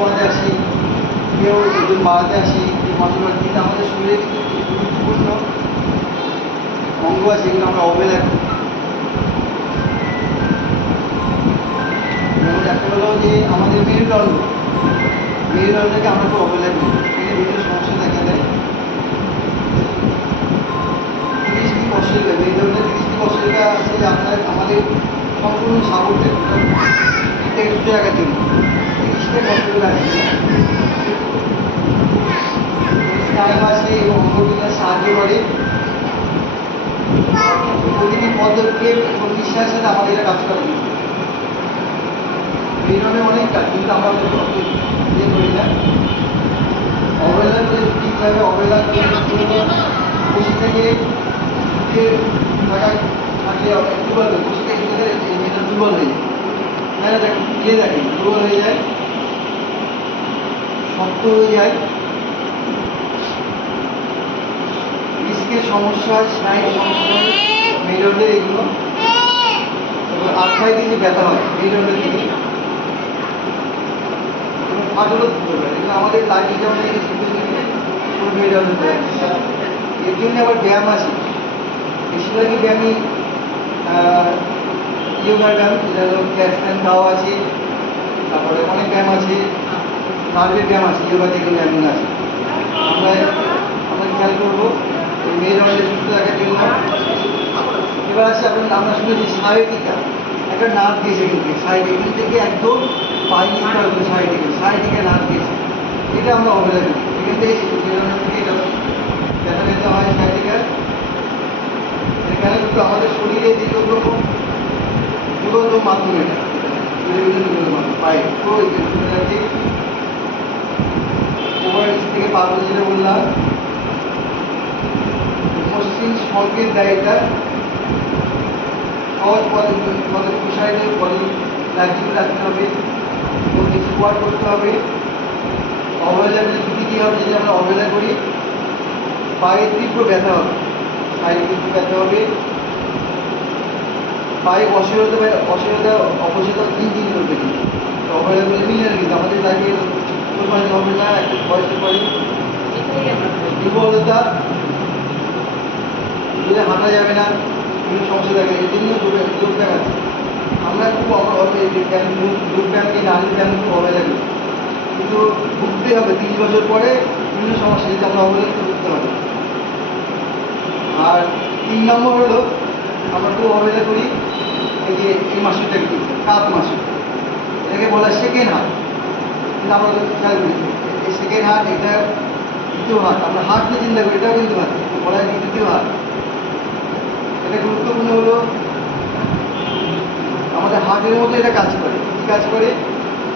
কমাতে আসি, কেউ ওজন বাড়াতে আসি, কেউ মাসুল বাড়াতে, কিন্তু আমাদের শরীরে কিন্তু গুরুত্বপূর্ণ অঙ্গ আছে, এগুলো আমরা অবহেলা করি। যেমন একটা হলো যে আমাদের মেরুদণ্ডকে আমরা খুব অবহেলা করি, এখানে বিভিন্ন সমস্যা দেখা দেয়। 30টি কষ্টটা, মেরুদণ্ডের 30টি কষ্টটা আছে যে আমাদের সম্পূর্ণ সাগরকে থেকে সুস্থ রাখার জন্য 30টা কষ্টগুলো আছে। স্নায়ু আছে এবং অঙ্গবিন্যাস সাহায্য করে। প্রতিটি পদক্ষেপ এবং নিঃশ্বাসের সাথে আমাদের এটা কাজ করে। মেরুদণ্ডে অনেক কাজ, কিন্তু আমরা ইয়ে করি না, অবহেলা করে। ঠিকভাবে অবহেলা করে বসে থেকে ঝুঁকে থাকলে একটু বলবে, বসে থেকে মেয়েটা দুর্বল হয়ে যায়। হ্যাঁ দেখেন, গিয়ে দেখেন দুর্বল হয়ে যায়, শক্ত হয়ে যায়, ডিস্কের সমস্যা, স্নায়ুর সমস্যা, মেরুদণ্ডের এগুলো, এবং আর্থ্রাইটিসে ব্যথা হয় মেরুদণ্ডের থেকে, এবং ফাটলও করবে। এগুলো আমাদের লাইফস্টাইল থেকে ছোট মেরুদণ্ড। এর জন্য আবার ব্যায়াম আছে, বেশিরভাগই ব্যায়ামই ইয়োগার ব্যায়াম, যেটা হলো ক্যাটসম্যান দাও আছে, তারপরে অনেক ব্যায়াম আছে, নার্ভের ব্যায়াম আছে, ইয়োগা থেকে ব্যায়ামগুলো আছে। আমরা আমরা খেয়াল করবো মেরুদণ্ডে সুস্থ রাখার জন্য। এবার আছে আমরা শুনেছি সায়াটিকা, একটা নার্ভ গেছে, কিন্তু সায়াটিকা থেকে একদম পাইনিস করবো, সায়াটিকা নার্ভ গেছে, এটা আমরা অবহেলা করি। এখান থেকে মেরুদণ্ড থেকে এটা ব্যথা পেতে হয় সায়াটিকা। এখানে কিন্তু আমাদের শরীরে দীর্ঘতম যোগাযোগ মাধ্যম, এটা যোগাযোগ মাধ্যম পায়ে পুরো ওভার থেকে পাবো, যেটা বললাম মসৃণ সংকেত দেয়। এটা সহজ পদে প্রসারিত পদে রাখতে হবে এবং স্কোয়ার করতে হবে। অবহেলা করলে ঝুঁকি কী হবে, যদি আমরা অবহেলা করি পায়ে তীব্র ব্যথা হবে, পায়ে তীব্র ব্যথা হবে, পায়ে অসুবিধা অপসিত দিন করবে। কিন্তু অবহেলা করলে মিলে না, কিন্তু আমাদের লাইফে কোরবানি হবে না। একটা বয়সের পরে দুর্বলতা, যদি হাঁটা যাবে না, বিভিন্ন সমস্যা থাকে। এই জন্য যোগব্যায়াম আছে। আমরা খুব যোগব্যায়ামকে নারীর ব্যায়াম খুব অবহেলা করি, কিন্তু ভুগতে হবে 30 বছর পরে বিভিন্ন সমস্যা, যেটা আমরা অবহেলা ভুগতে হবে। আর 3 নম্বর হলো আমরা খুব অবহেলা করি এই যে এই মাসুরটাকে, কাপ মাসুর, এটাকে বলা সেকেন্ড হাত, কিন্তু আমরা খেয়াল করি এই সেকেন্ড হাত, এটা দ্বিতীয় হাত। আমরা হাত নিয়ে চিন্তা করি, এটাও কিন্তু হাত, বলা হয় দ্বিতীয় হাত। এটা গুরুত্বপূর্ণ হলো আমাদের হার্টের মতো এটা কাজ করে। কী কাজ করে?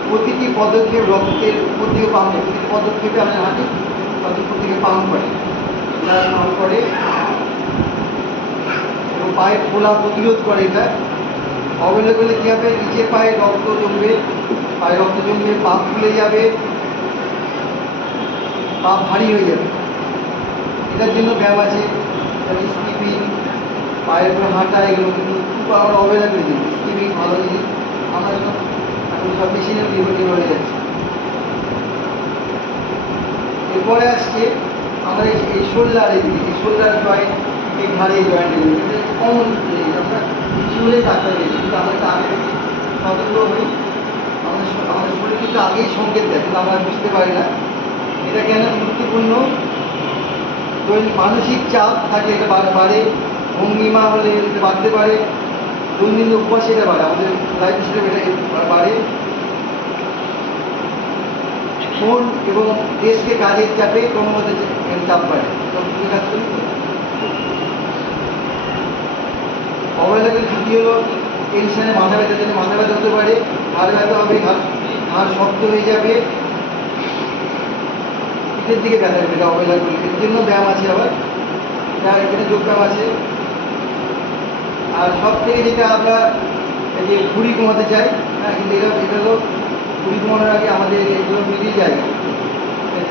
প্রতিটি পদক্ষেপ রক্তের উপর দিকে পাম্প করে, প্রতিটি পদক্ষেপে আমাদের হার্টে উপর দিকে পাম্প করে, পাম্প করে এবং পায়ে ফোলা প্রতিরোধ করে। এটা অবহেলা করলে কী হবে, নিচের পায়ে রক্ত জমবে, পা ফুলে যাবে, পা ভারী হয়ে যাবে। এটার জন্য ব্যায়াম আছে, স্কিপিং, পায়ের উপরে হাঁটা, এগুলো কিন্তু খুব আমরা অবহেলা করে দিই। স্কিপিং ভালো জিনিস, আমরা এখন সব মেশিনের নির্ভর হয়ে যাচ্ছে। এরপরে আসছে আমরা এই শোল্ডারের দিকে, এই শোল্ডার জয়েন্ট, এই ঘাড়ে জয়েন্টের দিকে কমন আমরা কিছু হলে ডাক্তার গেছি, কিন্তু আমরা আগে সতর্ক হই। আমাদের শরীর কিন্তু আগেই সংকেত দেয়, কিন্তু আমরা বুঝতে পারি না। এটা কেন গুরুত্বপূর্ণ? মানসিক চাপ থাকে, এটা বাড়ে, ভঙ্গিমা হলে এটা বাড়তে পারে, দৈনন্দিন অভ্যাস এটা বাড়ে, আমাদের লাইফ স্টাইল এটা বাড়ে, ফোন এবং দেশকে কাজের চাপে ক্রমাগত চাপ বাড়ে। কাজ করি অবহেলা করে ঝুঁকি হলো টেনশনে মাথা ব্যথার জন্য মাথা ব্যথা হতে পারে, ঘাড় ব্যথা হবে, ঘাড় শক্ত হয়ে যাবে, পিঠের দিকে ব্যথা হবে। এটা অবহেলা করলে এর জন্য ব্যায়াম আছে, আবার এখানে যোগব্যায়াম আছে। আর সব থেকে যেটা আমরা এই যে ভুঁড়ি কমাতে চাই, হ্যাঁ, কিন্তু এটা হলো ভুঁড়ি কমানোর আগে আমাদের এগুলো মিলিয়ে যায়,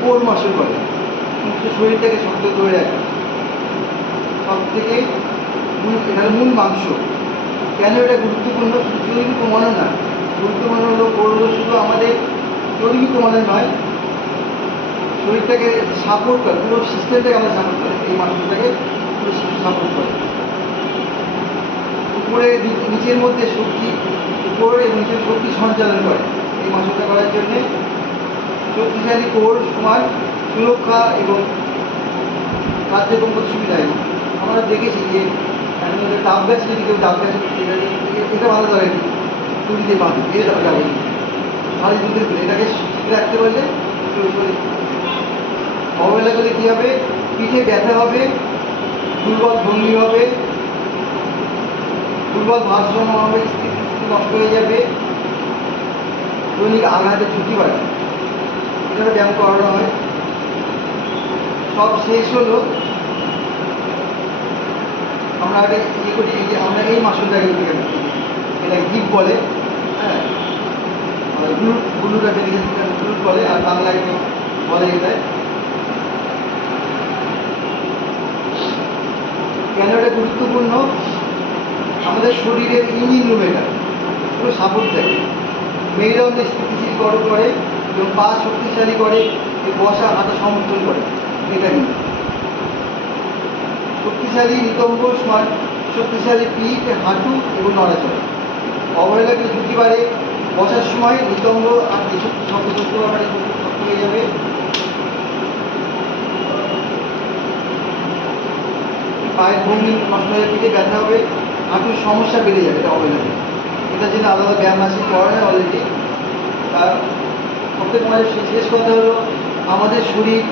কোর মাসল করে সমস্ত শরীরটাকে শক্ত করে রাখে। সব থেকে এটা মূল মাংস। কেন এটা গুরুত্বপূর্ণ? শুধু শরীর কমানো না, গুরুত্বপূর্ণ হলো কোর হলো শুধু আমাদের চর্বি কমানো নয়, শরীরটাকে সাপোর্ট করে, পুরো সিস্টেমটাকে আমরা সাপোর্ট করে, এই মাসুলটাকে পুরো সাপোর্ট করে। উপরে নিচের মধ্যে শক্তি, উপরে এবং নিচের শক্তি সঞ্চালন করে। এই মাসুলটা করার জন্যে শক্তিশালী কোর সমান সুরক্ষা এবং কার্যক্রম করতে সুবিধা হয়। আমরা দেখেছি যে ডাব গাছ যদি কেউ ডাব গাছ এটা বাঁধা ধরে চুরিতে বাঁধে, দিয়ে তারপরে যাবে সারি দুধের দিলে এটাকে রাখতে পারলে অবহেলা করলে কী হবে, পিঠে ব্যথা হবে, দুর্বল ভঙ্গি হবে, দুর্বল ভারসাম্য হবে, স্থিতি নষ্ট হয়ে যাবে, দৈনিক আঘাতের ঝুঁকি বাড়ে। এটা ব্যায়াম করানো হয়। সব শেষ হলো, আমরা একটা ইয়ে করি, এই যে আমরা এই মাসুলটাকে এটা গিফট বলে, হ্যাঁ, গুলুটাকে গ্লুট বলে, আর বাংলায় বলে এটাই। কেন এটা গুরুত্বপূর্ণ? আমাদের শরীরের ইঞ্জিন রুম এটা পুরো সাপোর্ট দেয়, মেরুদণ্ড স্থিতিশীল করে এবং পা শক্তিশালী করে, বসা হাঁটা সমর্থন করে। এটা কিন্তু শক্তিশালী নিতম্ব সমান শক্তিশালী পিঠ, হাঁটু এবং নড়াচড়া। অবহেলাকে ঝুঁকি বাড়ে, বসার সময় নিতম্ব আর কিছু শব্দ করতে পারে, শক্ত হয়ে যাবে। পায়ের ভঙ্গি নষ্ট হয়ে, পিঠে ব্যথা হবে, হাঁটুর সমস্যা বেড়ে যাবে। এটা অবহেলাতে, এটার জন্য আলাদা ব্যায়াম আছে, করা হয় অলরেডি। আর সবথেকে আমাদের শেষ কথা হলো, আমাদের শরীর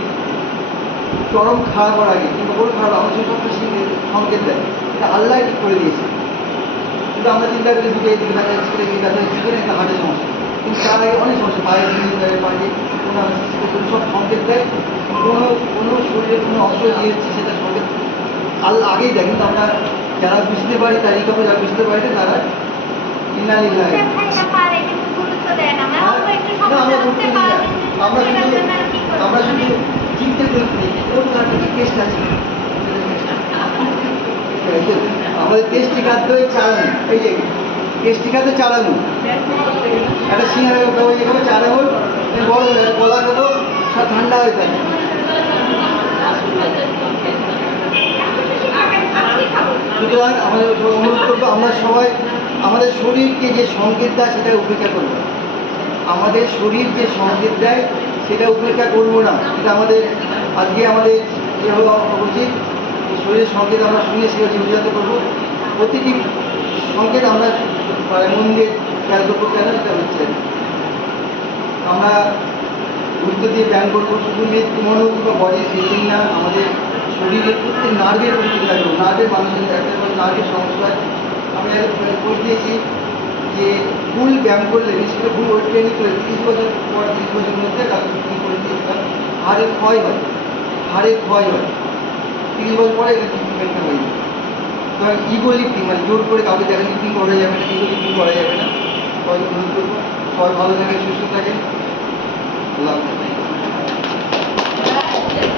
চরম খারাপ হওয়ার আগে কিংবা কোনো খারাপ আমাদের শরীর সবসময় সংকেত দেয়, এটা আল্লাহ ঠিক করে দিয়েছে। কিন্তু আমরা চিন্তা করি যে এই দিকে ব্যথা হচ্ছে, এই ব্যথা হচ্ছে করে একটা হার্টের সমস্যা, কিন্তু তার আগে অনেক সমস্যা, পায়ের জিনিস পায়ে কোনো সব সংকেত দেয়। কোনো শরীরের কোনো অংশ দিয়ে হচ্ছে সেটা সংকেত আল্লাহ আগেই দেয়, কিন্তু আমরা যারা বুঝতে পারি তার এই কথা, যারা বুঝতে পারি না তারা ইনালি লাগে। আমরা শুধু চিন্তা করে কোন কার্ডে টেস্ট আছে, আমাদের টেস্টি খাদ্য চালানো, এই যে টেস্টি খাদ্য চালানো, একটা সিঙ্গারা দেবো, যেখানে চালাবো বড় গলা দেবো, সব ঠান্ডা হয়ে থাকে। সুতরাং আমাদের অনুরোধ করবো, আমরা সবাই আমাদের শরীরকে যে সংকেত দেয় সেটা উপেক্ষা করবো। আমাদের শরীর যে সংকেত দেয় সেটা উপেক্ষা করবো না। এটা আমাদের আজকে আমাদের যে হওয়া উচিত, শরীরের সংকেত আমরা শুনে সেটা জীবনযাত্রা করবো। প্রতিটি সংকেত আমরা মন দিয়ে খেয়াল করবো, কেন এটা হচ্ছে। আমরা গুরুত্ব দিয়ে ব্যায়াম করবো, শুধু মনে বা বডির ফিলিং না, আমাদের শরীরের প্রত্যেক নার্ভের প্রতি চিন্তা করবো। নার্ভের মানুষের একটা করে নার্ভের সমস্যা, আমি বলে দিয়েছি যে ভুল ব্যায়াম করলে, বিশেষ করে ভুল ওয়েট ট্রেনিং করে 30 বছর পর 30 বছরের মধ্যে কী করে দিয়েছিলাম, হাড়ের ক্ষয় হয়, 30 বছর পরে ট্রিটমেন্টটা হয়ে যায়। কারণ ইগো লিফটিং, মানে জোর করে কাউকে দেখা লিফটিং করা যাবে না, ইগো লিফটিং করা যাবে না। সবাই অনুরোধ করবো, সবাই ভালো থাকে, সুস্থ থাকে, আল্লাহ।